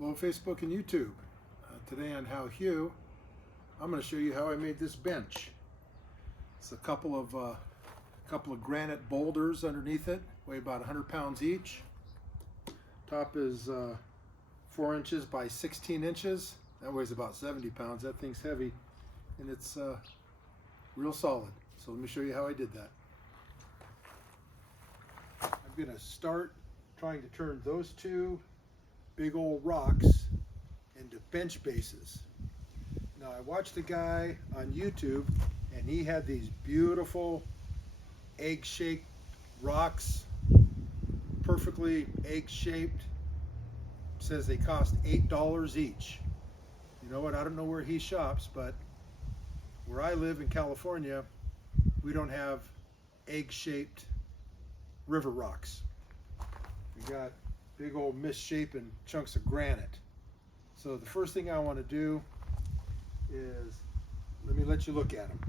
Hello Facebook and YouTube. Today on How Hugh, I'm going to show you how I made this bench. It's a couple of granite boulders underneath it, weigh about 100 pounds each. Top is 4 inches by 16 inches. That weighs about 70 pounds. That thing's heavy, and it's real solid. So let me show you how I did that. I'm going to start trying to turn those two big old rocks into bench bases. Now I watched a guy on YouTube and he had these beautiful egg-shaped rocks, perfectly egg-shaped. Says they cost $8 each. You know what, I don't know where he shops, but where I live in California, we don't have egg-shaped river rocks. We got big old misshapen chunks of granite. So the first thing I want to do is, let you look at them.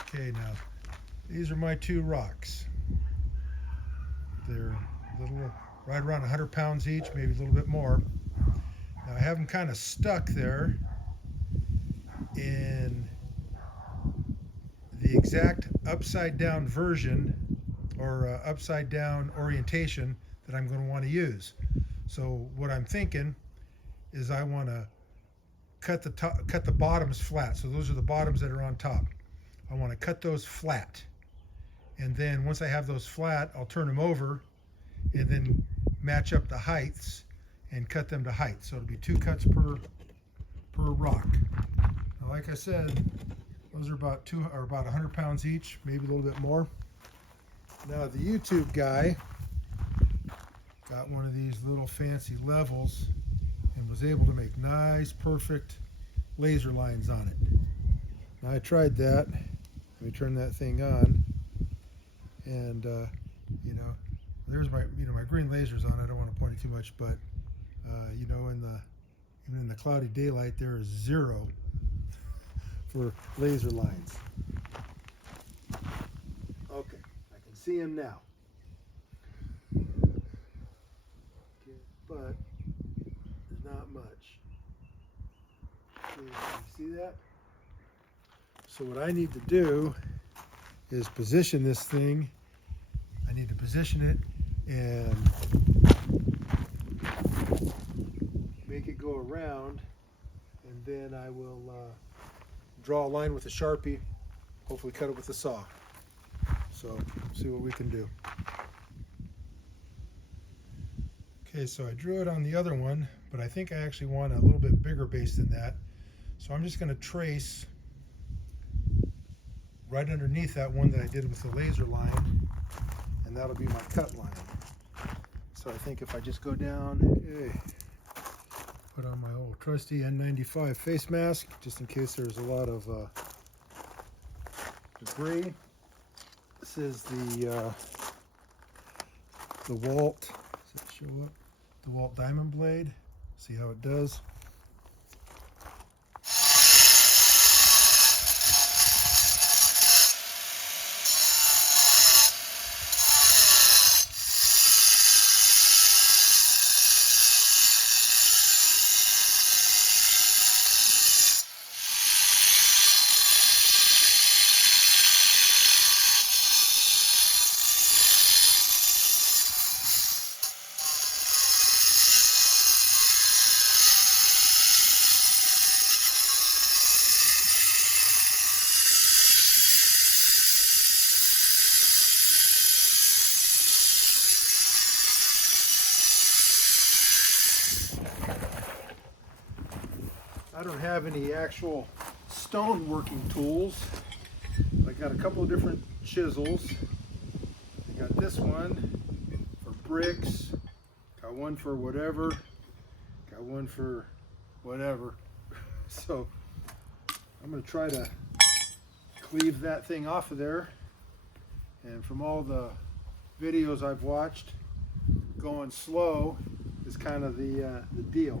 Okay, now these are my two rocks. They're right around 100 pounds each, maybe a little bit more. Now I have them kind of stuck there in the exact upside down version or upside down orientation that I'm going to want to use. So what I'm thinking is I want to cut the bottoms flat. So those are the bottoms that are on top. I want to cut those flat, and then once I have those flat, I'll turn them over and then match up the heights and cut them to height. So it'll be 2 cuts per rock. Now, like I said, those are about 100 pounds each, maybe a little bit more. Now the YouTube guy got one of these little fancy levels and was able to make nice, perfect laser lines on it. Now I tried that. Let me turn that thing on, and there's my my green lasers on. I don't want to point it too much, but even in the cloudy daylight, there is 0 for laser lines. Okay, I can see him now. Okay, but there's not much. Okay, you see that? So what I need to do is position this thing. I need to position it and make it go around, and then I will draw a line with a Sharpie, hopefully cut it with a saw. So see what we can do. Okay, so I drew it on the other one, but I think I actually want a little bit bigger base than that. So I'm just going to trace right underneath that one that I did with the laser line, and that'll be my cut line. So I think if I just go down, put on my old trusty N95 face mask, just in case there's a lot of debris. This is the Walt, does it show up? The Walt Diamond Blade. See how it does. I don't have any actual stone working tools. I got a couple of different chisels. I got this one for bricks, got one for whatever, got one for whatever. So I'm going to try to cleave that thing off of there. And from all the videos I've watched, going slow is kind of the deal.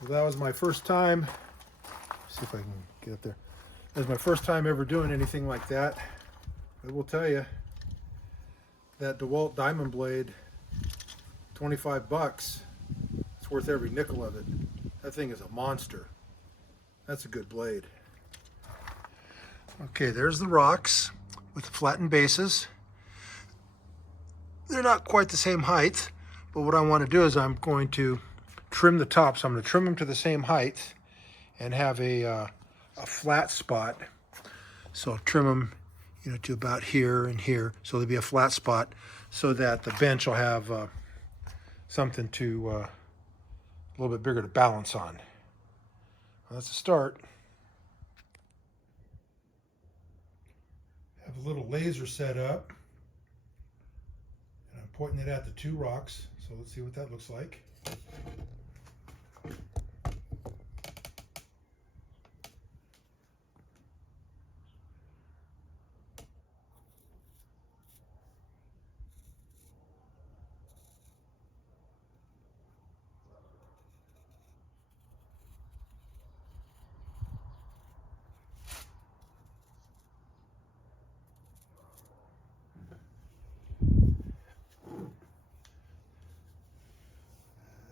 Well, that was my first time. See if I can get up there. That was my first time ever doing anything like that. I will tell you, that DeWalt diamond blade, 25 bucks, it's worth every nickel of it. That thing is a monster. That's a good blade. Okay, there's the rocks with the flattened bases. They're not quite the same height, but what I want to do is I'm going to trim the tops. I'm going to trim them to the same height and have a flat spot. So I'll trim them, to about here and here. So there'll be a flat spot so that the bench will have something to a little bit bigger to balance on. Well, that's a start. Have a little laser set up. And I'm pointing it at the two rocks. So let's see what that looks like.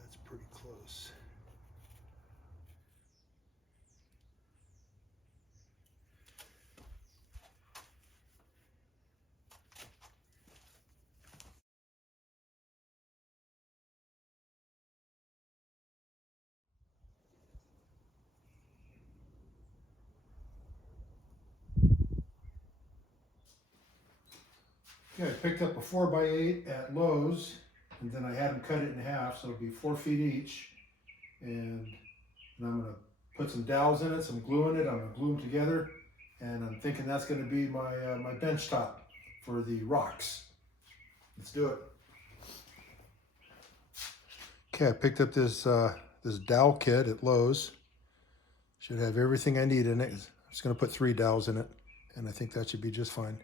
That's pretty close. Okay, I picked up a 4x8 at Lowe's, and then I had them cut it in half, so it'll be 4 feet each. And I'm going to put some dowels in it, some glue in it. I'm going to glue them together, and I'm thinking that's going to be my my bench top for the rocks. Let's do it. Okay, I picked up this this dowel kit at Lowe's. Should have everything I need in it. I'm just going to put 3 dowels in it, and I think that should be just fine.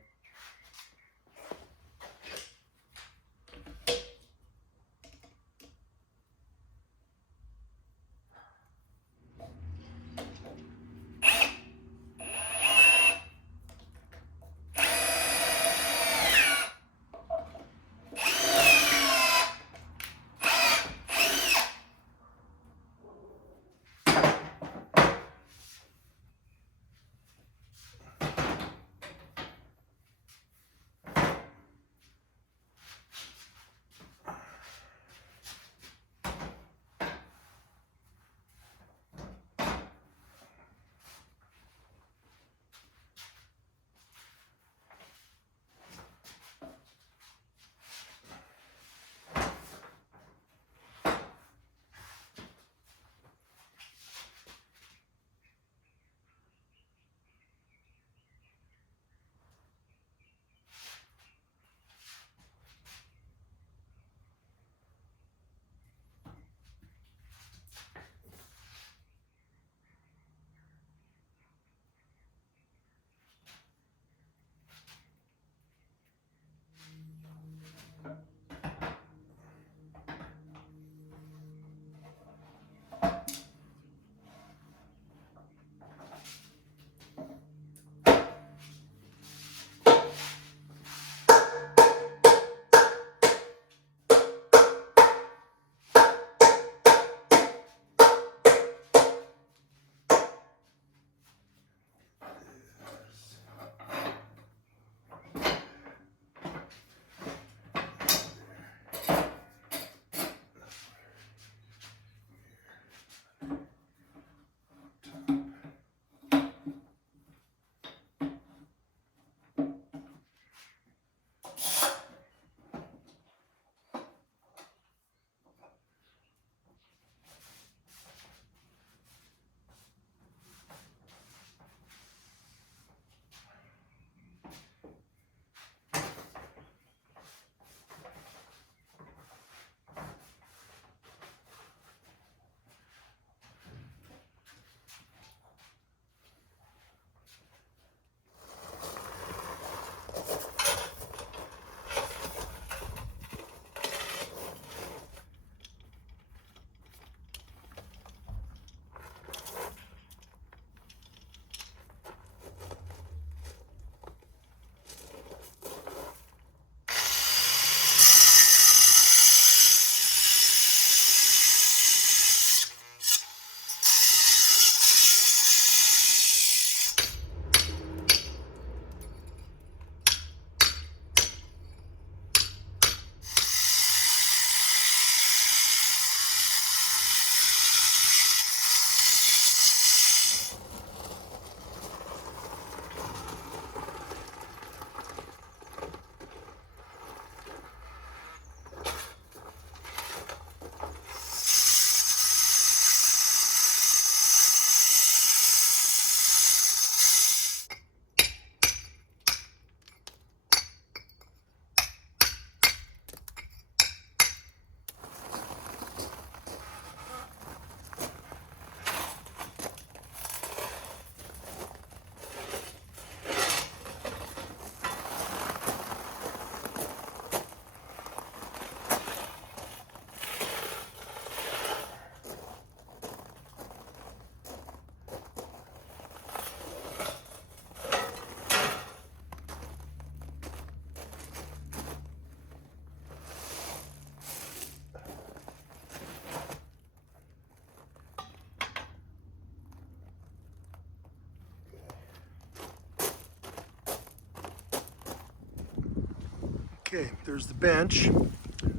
Okay, there's the bench.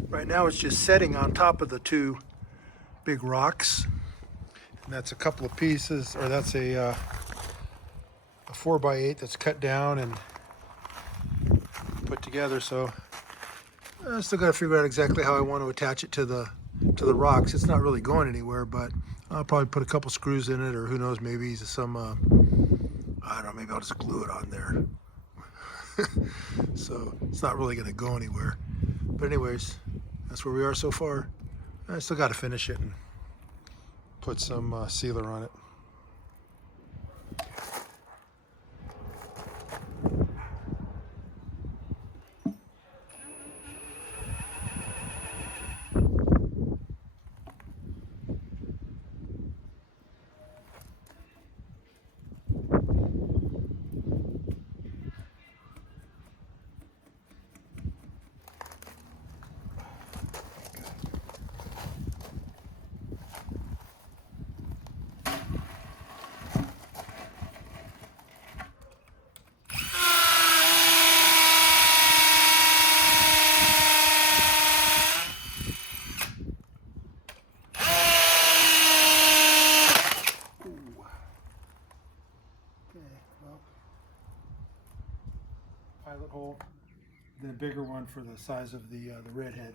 Right now it's just setting on top of the two big rocks. And that's a couple of pieces, or that's a 4x8 that's cut down and put together. So I still got to figure out exactly how I want to attach it to the rocks. It's not really going anywhere, but I'll probably put a couple screws in it, or who knows, maybe some I don't know, maybe I'll just glue it on there. So it's not really going to go anywhere. But anyways, that's where we are so far. I still got to finish it and put some sealer on it. Pilot hole, then a bigger one for the size of the redhead.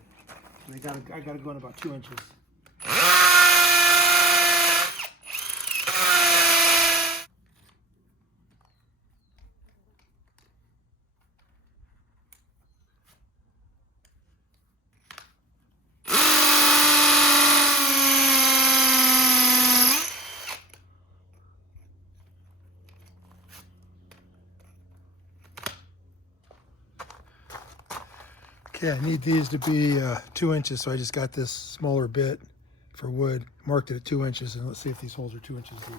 And I gotta go in about 2 inches. Okay, I need these to be 2 inches, so I just got this smaller bit for wood, marked it at 2 inches, and let's see if these holes are 2 inches deep.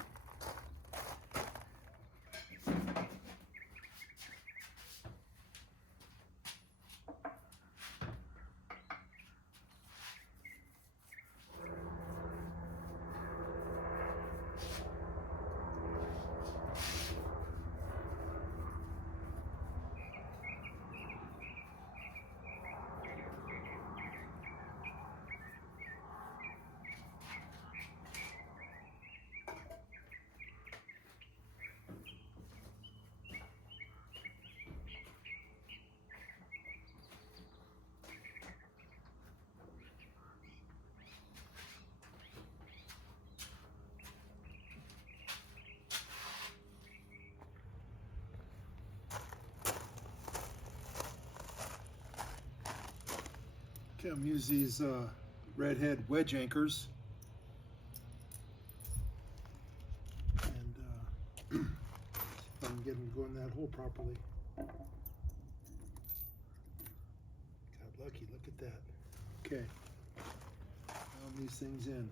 Okay, I'm gonna use these redhead wedge anchors, and if I can get them to go in that hole properly. Got lucky, look at that. Okay, now these things in.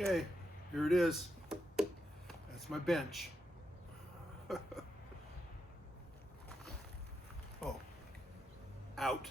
Okay, here it is. That's my bench. Oh, out.